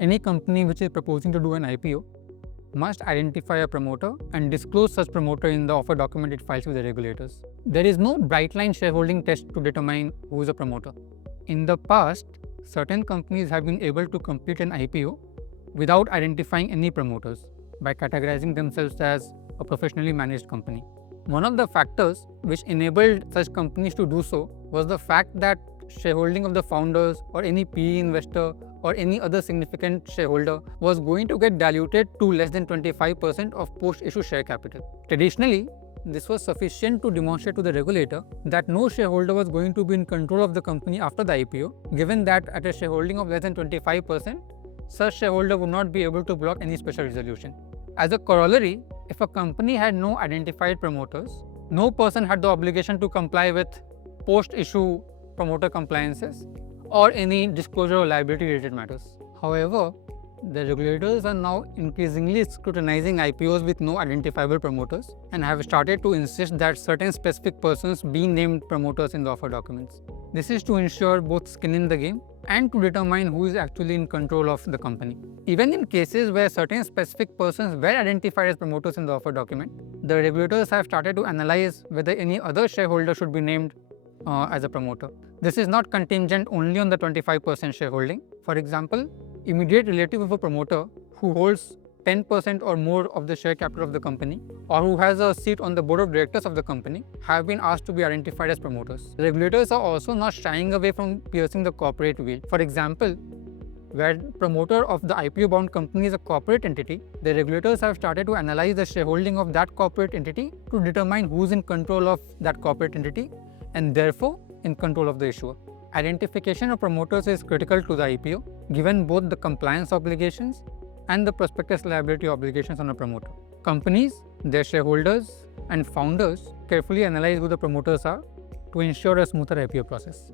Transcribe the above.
Any company which is proposing to do an IPO must identify a promoter and disclose such promoter in the offer document it files with the regulators. There is no bright line shareholding test to determine who is a promoter. In the past, certain companies have been able to complete an IPO without identifying any promoters by categorizing themselves as a professionally managed company. One of the factors which enabled such companies to do so was the fact that shareholding of the founders or any PE investor or any other significant shareholder was going to get diluted to less than 25% of post-issue share capital. Traditionally, this was sufficient to demonstrate to the regulator that no shareholder was going to be in control of the company after the IPO, given that at a shareholding of less than 25%, such shareholder would not be able to block any special resolution. As a corollary, if a company had no identified promoters, no person had the obligation to comply with post-issue promoter compliances or any disclosure or liability related matters. However, the regulators are now increasingly scrutinizing IPOs with no identifiable promoters and have started to insist that certain specific persons be named promoters in the offer documents. This is to ensure both skin in the game and to determine who is actually in control of the company. Even in cases where certain specific persons were identified as promoters in the offer document, the regulators have started to analyze whether any other shareholder should be named as a promoter. This is not contingent only on the 25% shareholding. For example, immediate relative of a promoter who holds 10% or more of the share capital of the company or who has a seat on the board of directors of the company have been asked to be identified as promoters. Regulators are also not shying away from piercing the corporate veil. For example, where promoter of the IPO-bound company is a corporate entity, the regulators have started to analyze the shareholding of that corporate entity to determine who is in control of that corporate entity and therefore in control of the issuer. Identification of promoters is critical to the IPO, given both the compliance obligations and the prospectus liability obligations on a promoter. Companies, their shareholders, and founders carefully analyze who the promoters are to ensure a smoother IPO process.